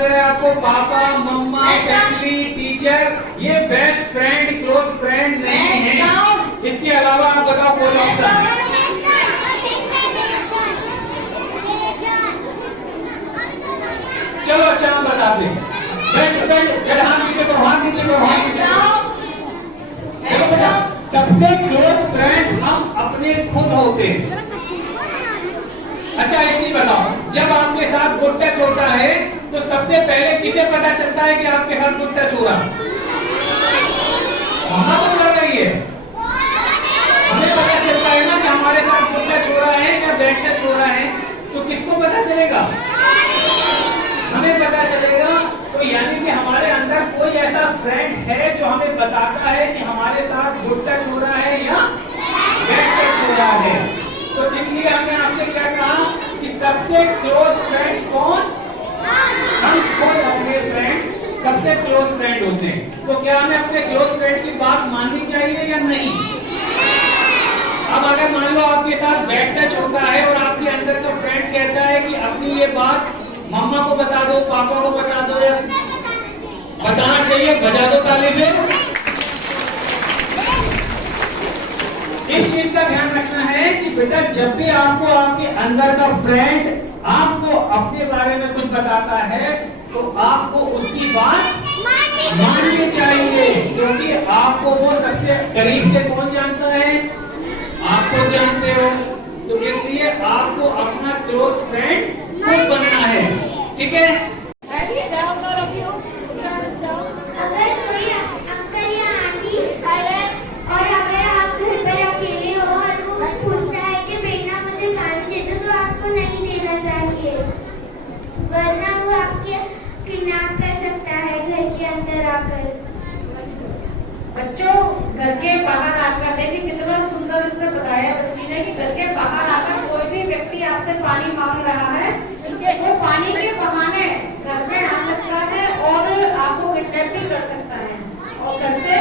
दे रहे हैं आपको पापा मम्मा फैमिली टीचर, ये बेस्ट फ्रेंड क्लोज फ्रेंड नहीं है। इसके अलावा आप बताओ कोई ऑप्शन। चलो अच्छा हम बताते हैं। हाथ नीचे करो, हाथ नीचे करो, हाथ नीचे देखो बेटा, सबसे क्लोज फ्रेंड हम अपने खुद होते हैं। अच्छा एक चीज बताओ, जब आपके साथ गुड टच होता है तो सबसे पहले किसे पता चलता है कि आपके साथ गुड टच हो रहा? मम्मा तो कर रही है, हमें पता चलता है ना कि हमारे साथ गुड टच हो रहा है या बैड टच हो रहा है। तो किसको पता चलेगा? हमें पता चलेगा। तो यानी कि हमारे अंदर कोई ऐसा फ्रेंड है जो हमें बताता है कि हमारे साथ गुड टच हो रहा है या बैड टच हो रहा है। तो इसलिए हमने आपसे क्या कहा कि सबसे क्लोज फ्रेंड कौन? हम खुद अपने फ्रेंड सबसे क्लोज फ्रेंड होते हैं। तो क्या हमें अपने क्लोज फ्रेंड की बात माननी चाहिए या नहीं? अब अगर मान लो आपके साथ बैड टच होता है और आपके अंदर का फ्रेंड कहता है कि अपनी ये बात मम्मा को बता दो, पापा को बता दो, या बताना चाहिए, बजा दो ताली पे। इस चीज का ध्यान रखना है कि बेटा जब भी आपको आपके अंदर का फ्रेंड आपको अपने बारे में कुछ बताता है तो आपको उसकी बात माननी चाहिए, क्योंकि आपको वो सबसे करीब से कौन जानता है? आपको जानते हो। तो इसलिए आपको अपना क्लोज फ्रेंड खुद बनना है, ठीक है? अगर कोई अंकल या आंटी और अगर आप घर पर अकेले हो और वो पूछता है कि बेटा मुझे पानी दे दो, तो आपको नहीं देना चाहिए, वरना वो आपके किडनैप कर सकता है घर के अंदर आकर। बच्चों, घर के बाहर आकर देखिए कितना सुंदर इसने बताया बच्ची ने कि घर के बाहर आकर कोई भी व्यक्ति आपसे पानी मांग रहा है, वो पानी के बहाने घर में आ सकता है और आपको किडनैप भी कर सकता है। और घर से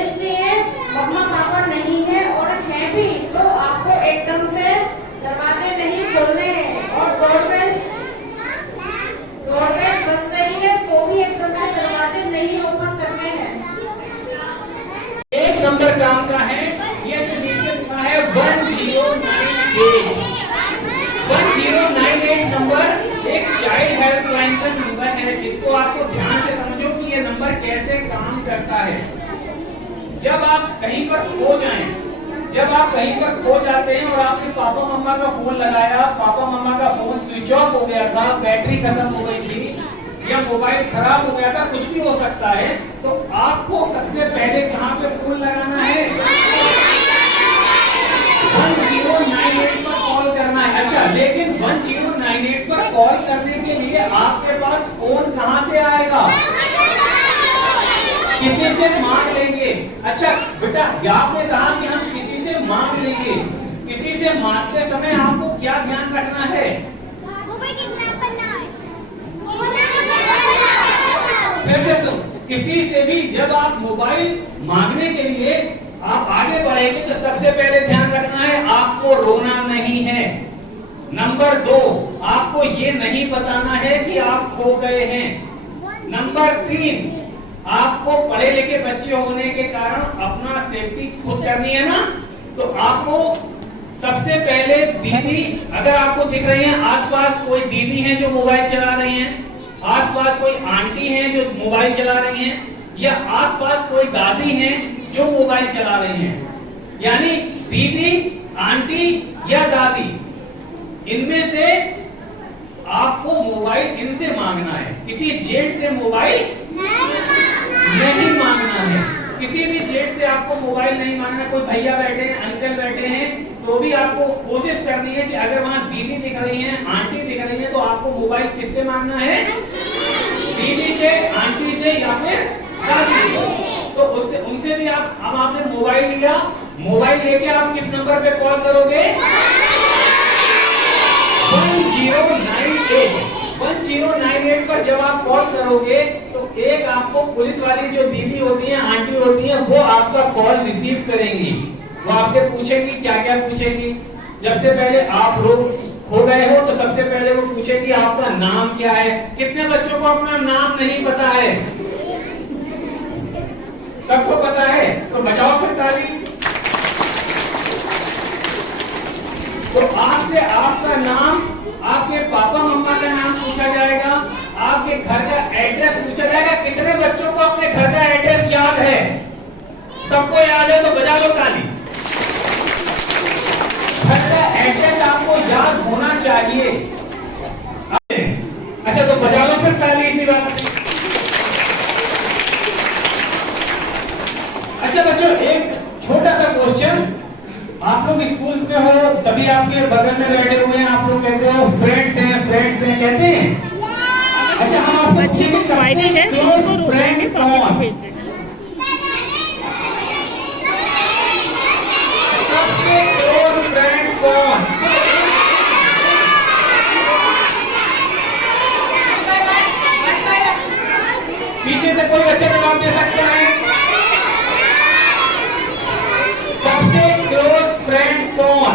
इसलिए मम्मा पापा नहीं है और है भी तो आपको एकदम से दरवाजे नहीं खोलने हैं, और डोरबेल बज रही है तो भी एकदम से दरवाजे नहीं ओपन करने हैं। एक नंबर काम का है ये जो नीचे लिखा है 1098। 1098 नंबर एक चाइल्ड हेल्पलाइन का नंबर है। इसको आपको ध्यान से समझो कि ये नंबर कैसे काम करता है। जब आप कहीं पर खो जाएं, जब आप कहीं पर खो जाते हैं और आपने पापा मम्मा का फोन लगाया, पापा मम्मा का फोन स्विच ऑफ हो गया था, बैटरी खत्म हो गई थी या मोबाइल खराब हो गया था, कुछ भी हो सकता है, तो आपको सबसे पहले कहां पे फोन लगाना है? 1098 पर कॉल करना है। अच्छा, लेकिन 1098 पर कॉल करने के लिए आपके पास फोन कहां से आएगा? किसी से मांग लेंगे। अच्छा बेटा, आपने कहा कि हम किसी से मांग लेंगे। किसी से मांगते समय आपको क्या ध्यान रखना है? फिर से सुन, किसी से भी जब आप मोबाइल मांगने के लिए आप आगे बढ़ेंगे तो सबसे पहले ध्यान रखना है आपको रोना नहीं है। नंबर 2, आपको ये नहीं बताना है कि आप खो गए हैं। नंबर 3, आपको पढ़े लिखे बच्चे होने के कारण अपना सेफ्टी खुद करनी है ना, तो आपको सबसे पहले दीदी, अगर आपको दिख रही है आसपास कोई दीदी है जो मोबाइल चला रही हैं, आसपास कोई आंटी हैं जो मोबाइल चला रही हैं, या आसपास कोई दादी हैं जो मोबाइल चला रही हैं, यानी दीदी, आंटी या दादी, इनमें से आपको मोबाइल इनसे मांगना है। किसी जेठ से मोबाइल नहीं मांगना है। किसी भी जेठ से आपको मोबाइल नहीं मांगना। कोई भैया बैठे हैं, अंकल बैठे हैं, तो भी आपको कोशिश करनी है कि अगर वहां दीदी दिख रही हैं, आंटी दिख रही हैं, तो आपको मोबाइल किससे मांगना है? दीदी से, आंटी से या फिर दादी से। तो उससे उनसे भी अब आपने मोबाइल लिया, मोबाइल लेके आप किस नंबर पे कॉल करोगे? 1098। 1098 पर जब आप कॉल करोगे तो एक आपको पुलिस वाली जो दीदी होती है, आंटी होती है, वो आपका कॉल रिसीव करेंगी। वो आपसे पूछेंगी, क्या क्या पूछेंगी। जब से पहले आप लोग खो गए हो तो सबसे पहले वो पूछेगी आपका नाम क्या है। कितने बच्चों को अपना नाम नहीं पता है? सबको पता है, तो बजाओ फिर ताली। तो आपसे आपका नाम, आपके पापा मम्मा का नाम पूछा जाएगा, आपके घर का एड्रेस पूछा जाएगा। कितने बच्चों को अपने घर का एड्रेस याद है? सबको याद है तो बजा लो ताली। घर का एड्रेस आपको याद होना चाहिए। अच्छा, तो बजा लो फिर ताली इसी बात। अच्छा बच्चों, एक छोटा सा क्वेश्चन। आप लोग स्कूल में हो, सभी आपके बगल में बैठे हुए हैं, आप लोग कहते हो फ्रेंड्स हैं, फ्रेंड्स हैं कहते हैं। अच्छा, हम आपको बच्चे को फायदे हैं, क्लोज फ्रेंड कौन? सबसे क्लोज फ्रेंड कौन? पीछे से कोई बच्चा जवाब दे सकता है? सबसे क्लोज फ्रेंड कौन?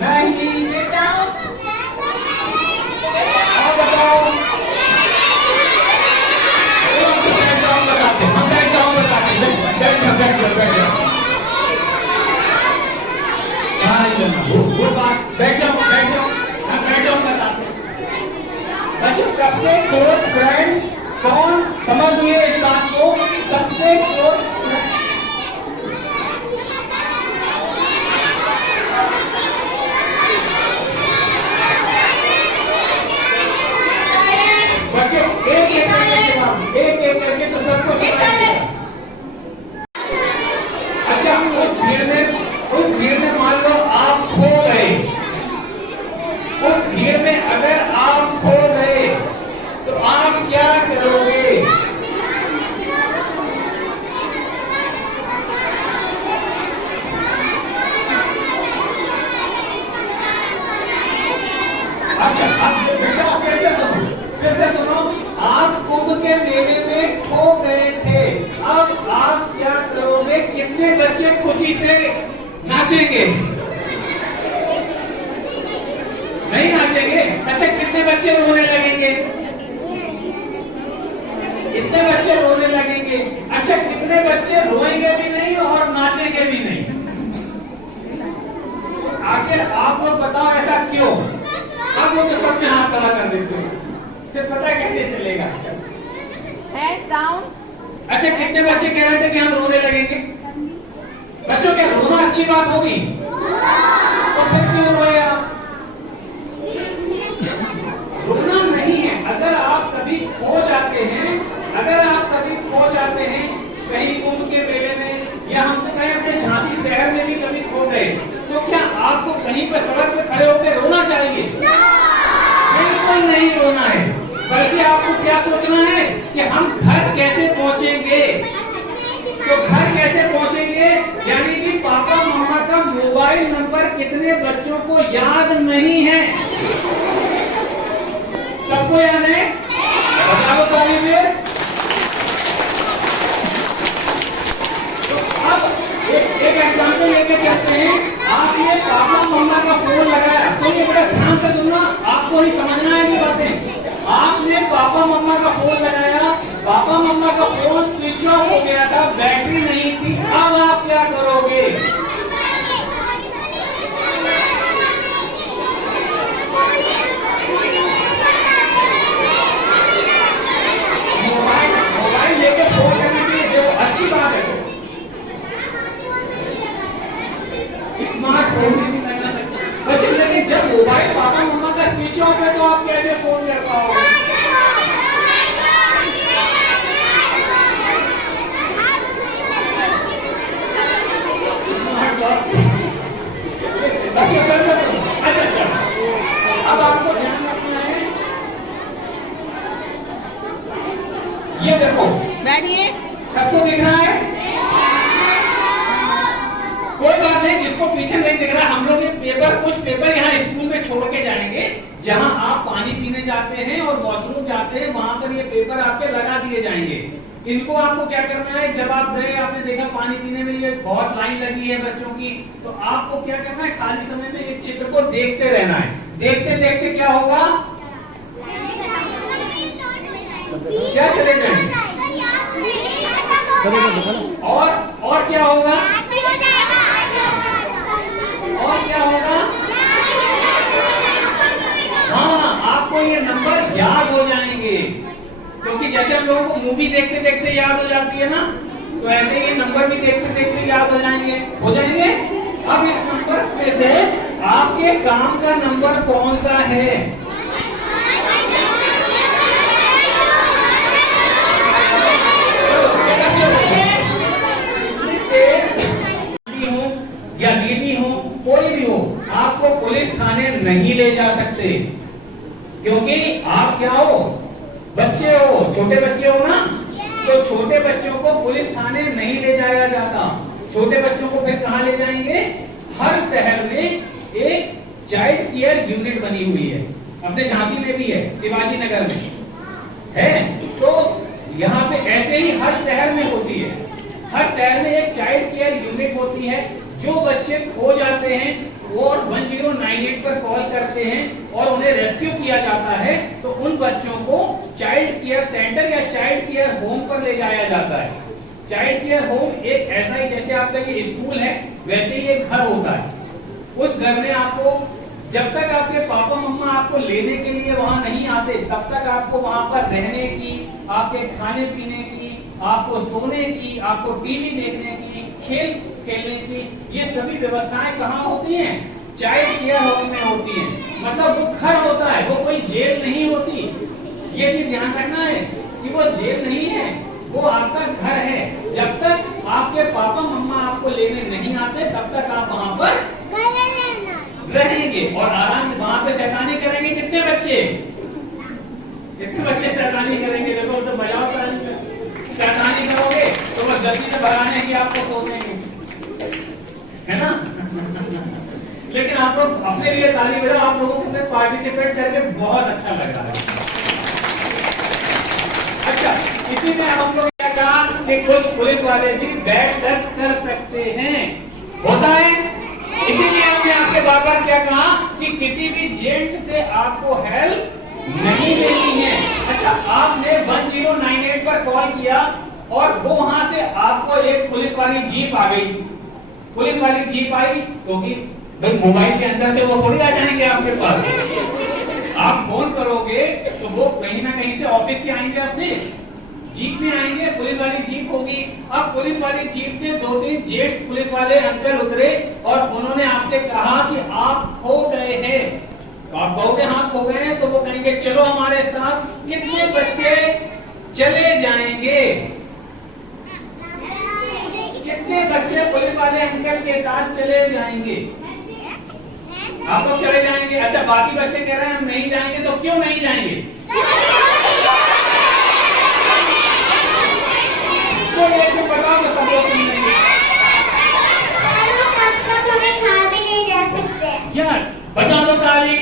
नहीं, और बताओ। बताते हम बैकग्राउंड बताते। बैठ जाओ। बच्चों, सबसे क्लोज फ्रेंड कौन? समझ लिए इस बात को? सबसे क्लोज बच्चों, एक करके तो सबको सुनाइए। अच्छा, उस भीड़ में मान लो आप खो गए। उस भीड़ में अगर आप खो गए तो आप क्या करोगे? अच्छा, अब बेटा फिर से सुनो। आप कुंभ के मेले में खो गए थे, अब आप क्या करोगे? कितने बच्चे खुशी से नाचेंगे? नहीं नाचेंगे। अच्छा, कितने बच्चे रोने लगेंगे? कितने बच्चे रोने लगेंगे? अच्छा, कितने बच्चे रोएंगे भी नहीं और नाचेंगे भी नहीं? आखिर आप लोग बताओ ऐसा क्यों? आप लोग तो सब में हाथ खड़ा कर देते हो, फिर पता कैसे चलेगा? Head down. अच्छा, कितने बच्चे कह रहे थे कि हम रोने लगेंगे? बच्चों, क्या रोना अच्छी बात होगी? तो फिर क्यों रोए आप? रोना नहीं है। अगर आप कभी खो जाते हैं, कहीं कुंभ के मेले में, या हम तो कहीं अपने झांसी शहर में भी कभी खो गए, तो क्या आपको कहीं पर सड़क पे खड़े होकर रोना चाहिए? बिल्कुल नहीं रोना है। बल्कि आपको क्या सोचना है कि हम घर कैसे पहुंचेंगे। तो घर कैसे पहुंचेंगे, यानी कि पापा मम्मा का मोबाइल नंबर कितने बच्चों को याद नहीं है? सबको याद है? बताओ ताली में। तो अब एक एग्जाम्पल लेके चलते हैं। आपने पापा मम्मा का फोन लगाया, तो ये बड़ा ध्यान से सुनना, आपको ही समझना है ये बातें। आपने पापा मम्मा का फोन लगाया, पापा मम्मा का फोन स्विच ऑफ हो गया था, बैटरी नहीं थी, अब आप क्या करोगे? मोबाइल लेके फोन करने से जो अच्छी बात है, स्मार्टफोन में भी करना सकते हैं बच्चे। लेकिन जब मोबाइल पापा मम्मा का स्विच ऑफ है तो आप कैसे फोन कर पाओगे? अच्छा, अब आपको ध्यान रखना है। ये देखो, बैठिए। सबको दिख रहा है? कोई बात नहीं, जिसको पीछे नहीं दिख रहा, हम लोग ये पेपर, कुछ पेपर यहाँ स्कूल में छोड़ के जाएंगे। जहाँ आप पानी पीने जाते हैं और वॉशरूम जाते हैं, वहां पर ये पेपर आपके लगा दिए जाएंगे। इनको आपको क्या करना है, जब आप गए आपने देखा पानी पीने में लिए बहुत लाइन लगी है बच्चों की, तो आपको क्या करना है, खाली समय में इस चित्र को देखते रहना है। देखते देखते क्या होगा, क्या चले जाएंगे, और क्या होगा, और क्या होगा, हाँ आपको ये नंबर याद हो जाएंगे। क्योंकि जैसे हम लोगों को मूवी देखते देखते याद हो जाती है ना, तो ऐसे ही नंबर भी देखते देखते याद हो जाएंगे, हो जाएंगे। अब इस नंबर में से आपके काम का नंबर कौन सा है, या दीदी हो, कोई भी हो, आपको पुलिस थाने नहीं ले जा सकते, क्योंकि आप क्या हो, बच्चे हो, छोटे बच्चे हो ना, तो छोटे बच्चों को पुलिस थाने नहीं ले जाया जाता। छोटे बच्चों को फिर कहां ले जाएंगे, हर शहर में एक चाइल्ड केयर यूनिट बनी हुई है, अपने झांसी में भी है, शिवाजी नगर में है, तो यहाँ पे ऐसे ही हर शहर में होती है। हर शहर में एक चाइल्ड केयर यूनिट होती है, जो बच्चे खो जाते हैं और 1098 पर कॉल करते हैं और उन्हें रेस्क्यू किया जाता है, तो उन बच्चों को चाइल्ड केयर सेंटर या चाइल्ड केयर होम पर ले जाया जाता है। चाइल्ड केयर होम एक ऐसा ही, जैसे आपका ये स्कूल है वैसे ही एक घर होता है। उस घर में आपको, जब तक आपके पापा मम्मा आपको लेने के लिए वहां नहीं आते, तब तक आपको वहां पर रहने की, आपके खाने पीने की, आपको सोने की, आपको टीवी देखने की, खेल खेलने की, ये सभी व्यवस्थाएं कहाँ होती हैं, चाइल्ड केयर होम में होती हैं। मतलब वो घर होता है, वो कोई जेल नहीं होती। ये चीज ध्यान रखना है कि वो जेल नहीं है, वो आपका घर है। जब तक आपके पापा मम्मा आपको लेने नहीं आते, तब तक आप वहां पर रहेंगे और आराम से वहां पे शैतानी करेंगे। कितने बच्चे, कितने बच्चे शैतानी करेंगे, देखो तो मजा आता है। शैतानी करोगे तो बस जल्दी से भगाने की आपको सोच देंगे, है ना। लेकिन आप लोग अपने लिए ताली बजाओ, आप लोगों के साथ पार्टिसिपेट करके बहुत अच्छा लग रहा है। अच्छा, इसी में हम लोग क्या कहा कि कुछ पुलिस वाले भी बैड टच कर सकते हैं, होता है। इसीलिए हमने आपसे बार बार क्या कहा कि किसी भी जेंट्स से आपको हेल्प नहीं लेनी है। अच्छा, आपने 1098 पर कॉल किया और वो वहां से आपको एक पुलिस वाली जीप आ गई। पुलिस वाली जीप आई तो भाई मोबाइल के अंदर से वो थोड़ी आ जाएंगे आपके पास। आप फोन करोगे तो वो कहीं ना कहीं से ऑफिस से आएंगे, अपने जीप में आएंगे, पुलिस वाली जीप होगी। अब पुलिस वाली जीप से 2-3 जेट्स पुलिस वाले अंकल उतरे और उन्होंने आपसे कहा कि आप खो गए हैं। तो आप कहोगे हाँ खो गए हैं, तो वो कहेंगे चलो हमारे साथ। कितने बच्चे चले जाएंगे, कितने बच्चे पुलिस वाले अंकल के साथ चले जाएंगे, आप लोग चले जाएंगे। अच्छा, बाकी बच्चे कह रहे हैं हम नहीं जाएंगे, तो क्यों नहीं जाएंगे, तो एक दिन बताओ तो सब लोग सुन लेंगे। यस, बता दो ताली।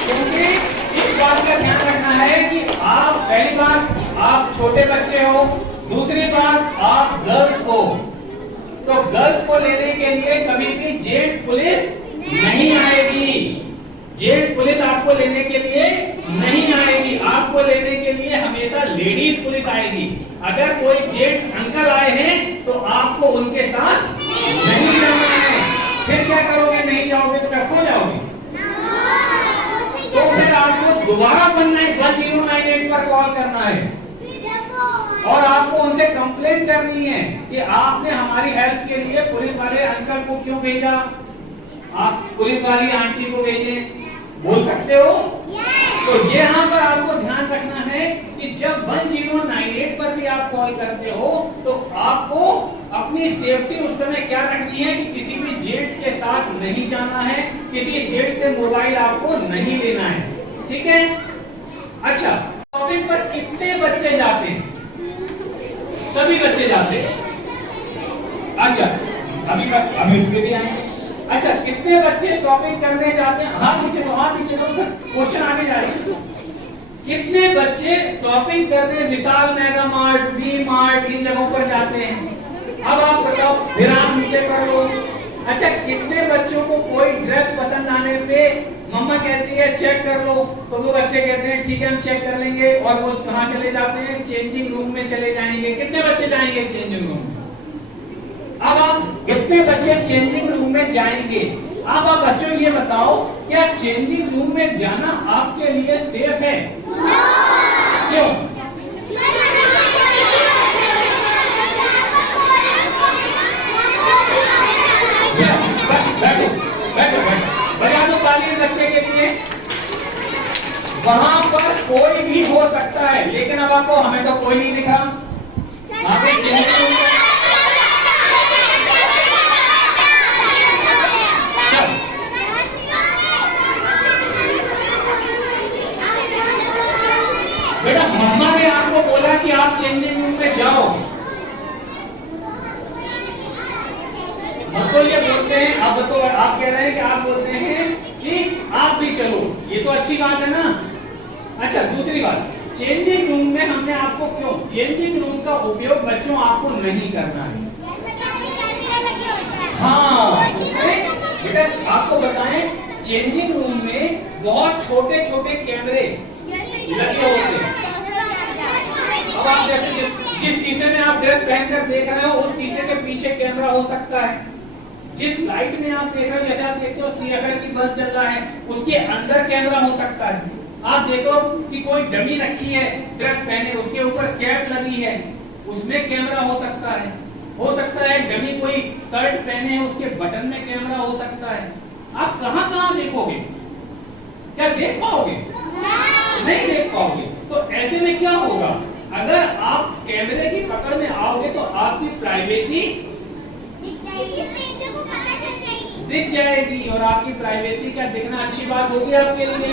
क्योंकि इस बात का ध्यान रखना है कि आप, पहली बात आप छोटे बच्चे हो, दूसरी बात आप गर्ल्स हो, तो गर्ल्स को लेने के लिए कभी भी जेंट्स पुलिस नहीं आएगी। जेंट्स पुलिस आपको लेने के लिए नहीं आएगी, आपको लेने के लिए हमेशा लेडीज पुलिस आएगी। अगर कोई जेंट्स अंकल आए हैं तो आपको उनके साथ नहीं जाना है। फिर क्या करोगे, नहीं जाओगे तो क्या खो जाओगे, तो फिर आपको दोबारा 1098 पर कॉल करना है और आपको उनसे कंप्लेंट करनी है कि आपने हमारी हेल्प के लिए पुलिस वाले अंकल को क्यों भेजा, आप पुलिस वाली आंटी को भेजे, बोल सकते हो। तो यहाँ पर आपको ध्यान रखना है कि जब 1098 पर भी आप कॉल करते हो तो आपको अपनी सेफ्टी उस समय क्या रखनी है कि किसी भी जेंट्स के साथ नहीं जाना है, किसी जेंट्स से मोबाइल आपको नहीं लेना है, ठीक है। अच्छा, शॉपिंग पर कितने बच्चे जाते हैं, सभी बच्चे जाते हैं। अच्छा, अभी उसके भी आएंगे। अच्छा, कितने बच्चे शॉपिंग करने जाते हैं, हाथ नीचे दो, हाथ नीचे दो, क्वेश्चन आगे जा रहे हैं। कितने बच्चे शॉपिंग करने विशाल मेगा मार्ट, वी मार्ट इन जगहों पर जाते हैं? अब आप बताओ, फिर आप नीचे कर लो। अच्छा, कितने बच्चों को कोई ड्रेस पसंद आने पे मम्मा कहती है चेक कर लो, तो वो बच्चे कहते हैं ठीक है हम चेक कर लेंगे, और वो कहाँ चले जाते हैं? चेंजिंग रूम में चले जाएंगे। कितने बच्चे जाएंगे चेंजिंग रूम में? अब आप कितने बच्चे चेंजिंग रूम में जाएंगे? अब आप बच्चों ये बताओ, क्या चेंजिंग रूम में जाना आपके लिए सेफ है? क्यों? बजा दो ताली बच्चे के लिए। वहां पर कोई भी हो सकता है, लेकिन अब आपको हमें तो कोई नहीं दिखा। बेटा मम्मा ने आपको बोला कि आप चेंजिंग रूम में जाओ, तो ये बोलते हैं, अब तो आप कह रहे हैं कि आप बोलते हैं कि आप भी चलो, ये तो अच्छी बात है ना। अच्छा, दूसरी बात, चेंजिंग रूम में हमने आपको क्यों, चेंजिंग रूम का उपयोग बच्चों आपको नहीं करना है। हाँ, उसमें बेटा आपको बताएं, चेंजिंग रूम में बहुत छोटे छोटे कैमरे लगे होते हैं। अब आप जैसे जिस शीशे में आप ड्रेस पहनकर देख रहे हो, उस शीशे के पीछे कैमरा हो सकता है। जिस लाइट में आप देख रहे हो, जैसे आप देखते हो CFL की बल्ब जल रहा है, उसके अंदर कैमरा हो सकता है। आप देखो कि कोई डमी रखी है ड्रेस पहने, उसके ऊपर कैप लगी है, उसमें कैमरा हो सकता है। हो सकता है डमी कोई शर्ट पहने है, उसके बटन में कैमरा हो सकता है। आप कहां कहां देखोगे? क्या देख पाओगे? नहीं देख पाओगे। तो ऐसे में क्या होगा, अगर आप कैमरे की पकड़ में आओगे तो आपकी प्राइवेसी दिख जाएगी, और आपकी प्राइवेसी क्या दिखना अच्छी बात होगी आपके लिए?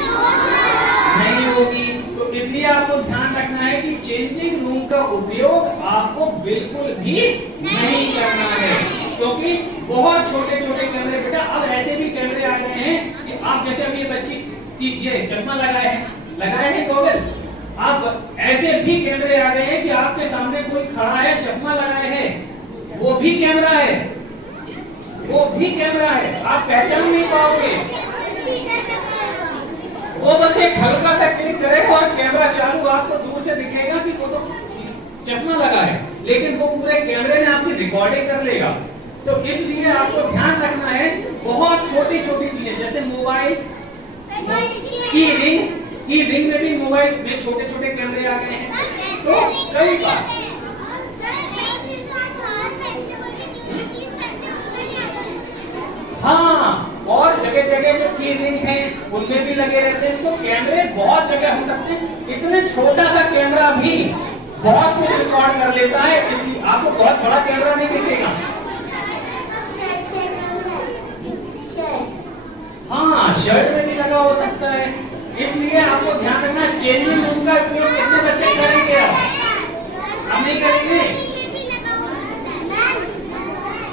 नहीं होगी। तो इसलिए आपको ध्यान रखना है कि चेंजिंग रूम का उपयोग आपको बिल्कुल भी नहीं करना है, क्योंकि बहुत छोटे छोटे कैमरे, बेटा अब ऐसे भी कैमरे आ गए हैं कि आप जैसे अभी ये बच्ची ये चश्मा लगाए हैं गॉगल, आप ऐसे भी कैमरे आ गए हैं कि आपके सामने कोई खड़ा है, चश्मा लगाए है, वो भी कैमरा है, वो भी कैमरा है, आप पहचान नहीं पाओगे। वो बस एक हल्का सा क्लिक करेगा और कैमरा चालू, आपको दूर से दिखेगा कि वो तो चश्मा लगा है, लेकिन वो पूरे कैमरे में आपकी रिकॉर्डिंग कर लेगा। तो इसलिए आपको ध्यान रखना है, बहुत छोटी छोटी चीजें, जैसे मोबाइल की रिंग में भी मोबाइल में छोटे छोटे कैमरे आ गए हैं। तो कई बार हाँ, और जगह जगह जो की रिंग है उनमें भी लगे रहते हैं। तो कैमरे बहुत जगह हो सकते हैं, इतने छोटा सा कैमरा भी बहुत कुछ रिकॉर्ड कर लेता है, इसलिए आपको बहुत बड़ा कैमरा नहीं दिखेगा। हाँ, शर्ट में भी लगा हो सकता है। इसलिए आपको ध्यान रखना, चेंजिंग रूम का उपयोग कितने बच्चे करेंगे? हम नहीं करेंगे।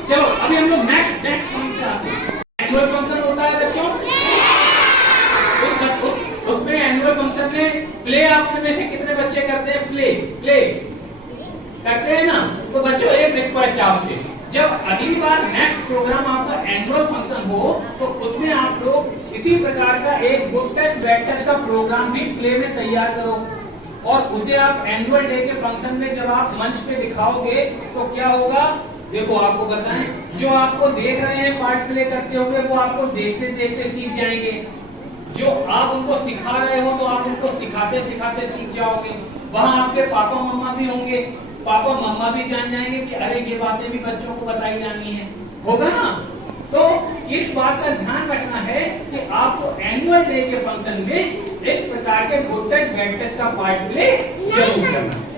चलो अभी हम लोग नेक्स्ट एनुअल फंक्शन होता है बच्चों, उसमें एनुअल फंक्शन में प्ले आप में से कितने बच्चे करते हैं? प्ले करते हैं ना। तो बच्चों एक रिक्वेस्ट आपसे, जब अगली बार नेक्स्ट प्रोग्राम आपका एनुअल फंक्शन हो तो उसमें आप लोग इसी प्रकार का एक गुड टच बैड टच का प्रोग्राम भी प्ले में तैयार करो, और उसे आप एनुअल डे के फंक्शन में जब आप मंच पे दिखाओगे तो क्या होगा, देखो आपको बताएं, जो आपको देख रहे हैं पार्ट प्ले करते हुए वो आपको देखते देखते सीख जाएंगे। जो आप उनको सिखा रहे हो तो आप उनको सिखाते सिखाते सीख जाओगे। वहां आपके पापा मम्मा भी होंगे, पापा मम्मा भी जान जाएंगे कि अरे ये बातें भी बच्चों को बताई जानी है, होगा ना। तो इस बात का ध्यान रखना है कि आपको एनुअल डे के फंक्शन में इस प्रकार के गुड टच बैड टच का पार्ट प्ले जरूर करना है।